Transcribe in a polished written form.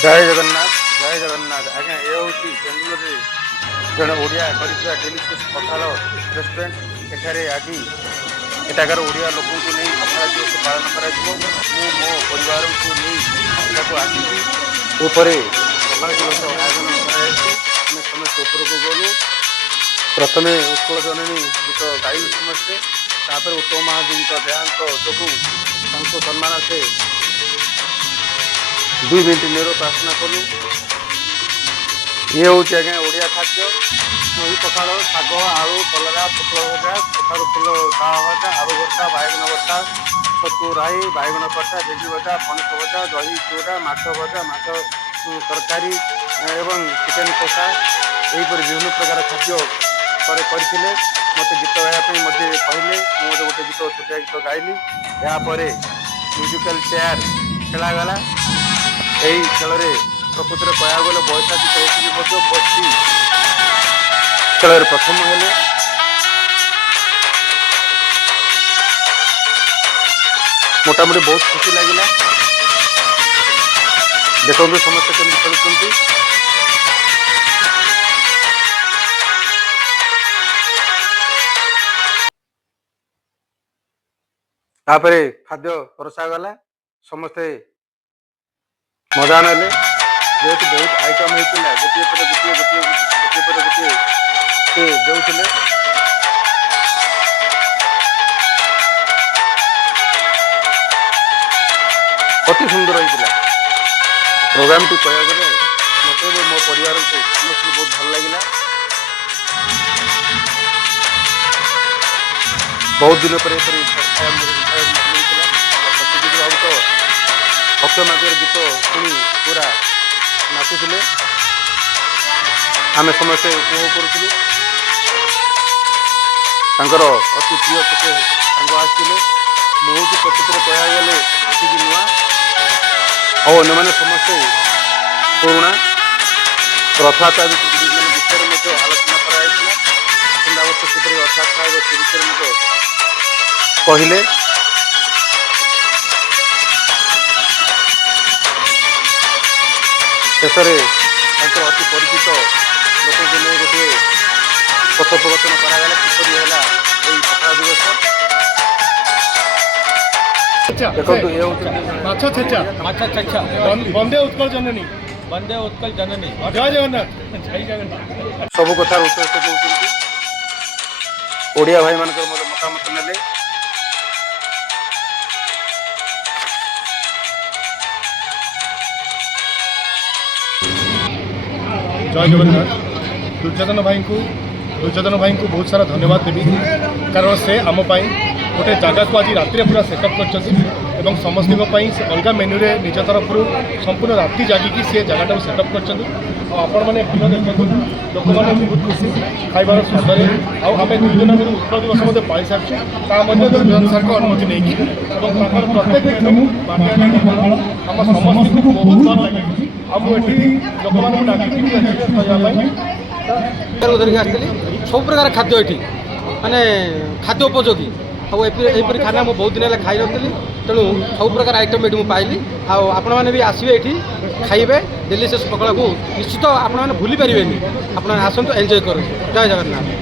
जय जगन्नाथ जय जगन्नाथ आज्ञा ये हूँ बेंगलोर जड़े ओडिया डेलीशियस पखाल रेस्टोरेंट एठारे आज एठाकार ओडिया लोक नहीं पखाल दिवस पालन कर मो परिवार को नहीं आसिकी पखाल दिवस आयोजन कर समस्त उपरक गलु प्रथम उत्कल जननी गीत गाइल समस्ते तापर उत्तम महाजी देहांत जो सम्मान से 2 मिनट निरो प्रार्थना कलु ये हूँ आज्ञा ओडिया खाद्य नई पखाल शाग आलू कलरा पुटल भजा कखारू फुल ताଳ भजा आलू भर्ता बैगन भर्ता छतु राई बैगन कटा भेजी भजा पणस भजा दही चूड़ा माछ भजा माछ तरकारी एवं चिकेन कषा यहीपर विभिन्न प्रकार खाद्य करते मत गीत गायापी कहले मुझे गोटे गीत छोटिया गीत गाइली यापर म्यूजिकल चेयर खेलागला यही खेल प्रकृति में कह गले बैशाखी बसी खेल प्रथम हेले मोटामोटी बहुत खुशी लगे देखो समस्त केमती खेलुंट तापर खाद्य परसा गला समस्ते मजा ना जेहेतु बहुत आइटम होता गोटे पर गोटे से देते अति सुंदर होता प्रोग्राम टी कह गले मत मो परिवार को समस्त बहुत भल लगे बहुत दिन पर भक्त मागर गीत शुणी पूरा नाचुले आम समस्ते उपभोग करूँ अति प्रिय केते आसते मुझे प्रकृति में कह गले ये नुआ और अन्य समस्ते पुराणा रथयात्रा विषय में आलोचना कर वर्ष किपर रथयात्रा से विषय कहले शेष अति परिचित लोक नहीं गोटे कथोपकथन कराला किपरि है पखाल दिवस देखो वंदे उत्कल जननी जय जगन्नाथ जय जगन्नाथ सब कथार उत्तर से कहते ओडिया भाई मान मतामत ने जय जगन्नाथ दुर्योधन भाई को बहुत सारा धन्यवाद देवी कारण से आम गोटे जगह को आज रात पूरा सेटअप कर समस्त से अलग मेन्यू निज तरफ संपूर्ण राति जागिकी सी जगह सेटअप कर आपण मैंने भिन्न देखते लोक मैंने बहुत खुशी खाइबार स्वादे आम 2 दिन आगे उत्कल दिवस मत पाई सारी दुर्योधन सार को अनुमति नहीं प्रत्येक मेनू आम समस्त को बहुत भल लगे आमठी लोक मानक डाक धरिक आसती सब प्रकार खाद्य ये माने खाद्य उपयोगी आईपरी खाना मुझे बहुत दिन है खाई नी तेणु सब प्रकार आइटम ये पाइली आपण मैंने भी आसवे ये खाइबे डेलीशियस पकड़ा को निश्चित आपण मैंने भूली पारे आप आसतु एंजॉय करूँ जय जगन्नाथ।